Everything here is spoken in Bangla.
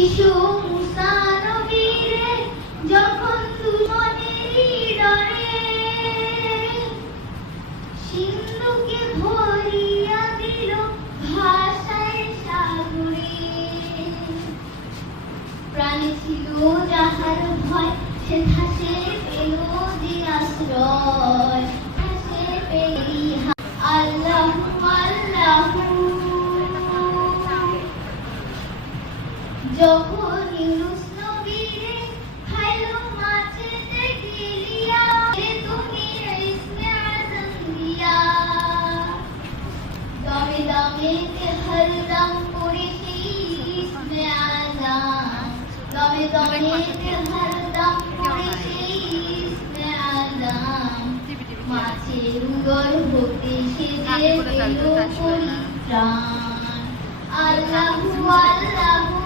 শিশু মুসা নবীরে যখন দুজনেরই ডরে সিন্ধুকে ভরিয়া দিল ভাষায় সাগরে। প্রাণে ছিল যাহার ভয় সে ধাসে পেল যে আশ্রয়, ধাসে পেলি আল্লাহু আল্লাহু। যখন ইউনুস নবীরে খাইলো মাছেতে গিলিয়া তুমি ইসমে আযম দিয়া দমে দমেতে হরদম পড়েছি ইসমে আযম, দমে দমেতে হরদম পড়েছি ইসমে আযম। মাছের উদর হতে সে যে পেল পরিত্রাণ, আল্লাহু আল্লাহু।